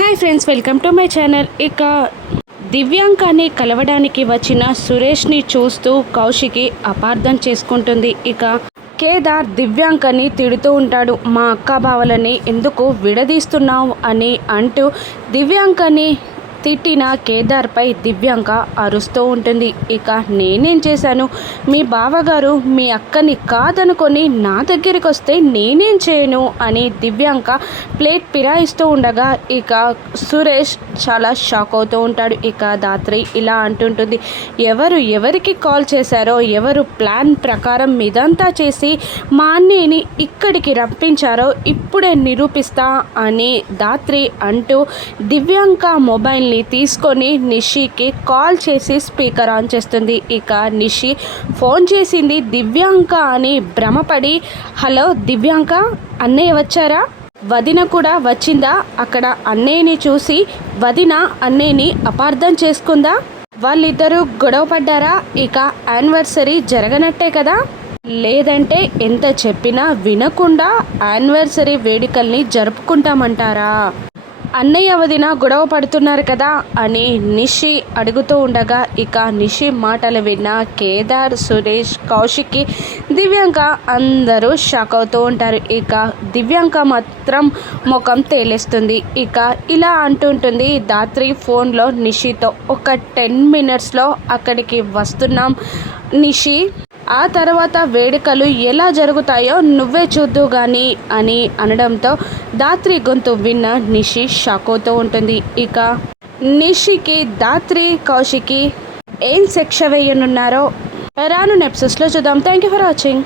Hi friends, welcome to my channel. ఇక దివ్యాంకాని కలవడానికి వచ్చిన సురేష్ని చూస్తూ కౌశికి అపార్థం చేసుకుంటుంది. ఇక కేదార్ దివ్యాంకని తిడుతూ ఉంటాడు. మా అక్క బావలని ఎందుకు విడదీస్తున్నావు అని అంటూ దివ్యాంకని తిట్టిన కేదార్పై దివ్యాంక అరుస్తూ ఉంటుంది. ఇక నేనేం చేశాను? మీ బావగారు మీ అక్కని కాదనుకొని నా దగ్గరికి వస్తే నేనేం చేయను అని దివ్యాంక ప్లేట్ పిరాయిస్తూ ఉండగా ఇక సురేష్ చాలా షాక్ అవుతూ ఉంటాడు. ఇక ధాత్రి ఇలా అంటుంటుంది, ఎవరికి కాల్ చేశారో, ఎవరు ప్లాన్ ప్రకారం ఇదంతా చేసి మా అన్నయ్యని ఇక్కడికి రప్పించారో ఇప్పుడే నిరూపిస్తా అని ధాత్రి అంటూ దివ్యాంక మొబైల్ తీసుకొని నిషికి కాల్ చేసి స్పీకర్ ఆన్ చేస్తుంది. ఇక నిషి ఫోన్ చేసింది దివ్యాంక అని భ్రమపడి, హలో దివ్యాంక, అన్నయ్య వచ్చారా? వదిన కూడా వచ్చిందా? అక్కడ అన్నయ్యని చూసి వదిన అన్నయ్యని అపార్థం చేసుకుందా? వాళ్ళిద్దరూ గొడవ పడ్డారా? ఇక యానివర్సరీ జరగనట్టే కదా? లేదంటే ఎంత చెప్పినా వినకుండా యానివర్సరీ వేడుకల్ని జరుపుకుంటామంటారా? అన్నయ్య వదిన గొడవ పడుతున్నారు కదా అని నిషి అడుగుతూ ఉండగా ఇక నిషి మాటలు విన్న కేదార్, సురేష్, కౌశిక్కి, దివ్యాంక అందరూ షాక్ అవుతూ ఉంటారు. ఇక దివ్యాంక మాత్రం ముఖం తేలేస్తుంది. ఇక ఇలా అంటుంటుంది ధాత్రి ఫోన్లో నిషితో, ఒక 10 minutesలో అక్కడికి వస్తున్నాం నిషి, ఆ తర్వాత వేడుకలు ఎలా జరుగుతాయో నువ్వే చూద్దు కానీ అని అనడంతో ధాత్రి గొంతు విన్న నిషి షాక్ అవుతూ ఉంటుంది. ఇక నిషికి ధాత్రి, కౌశికి ఏం శిక్ష వేయనున్నారో రాను ఎపిసోడ్స్లో చూద్దాం. Thank you for watching.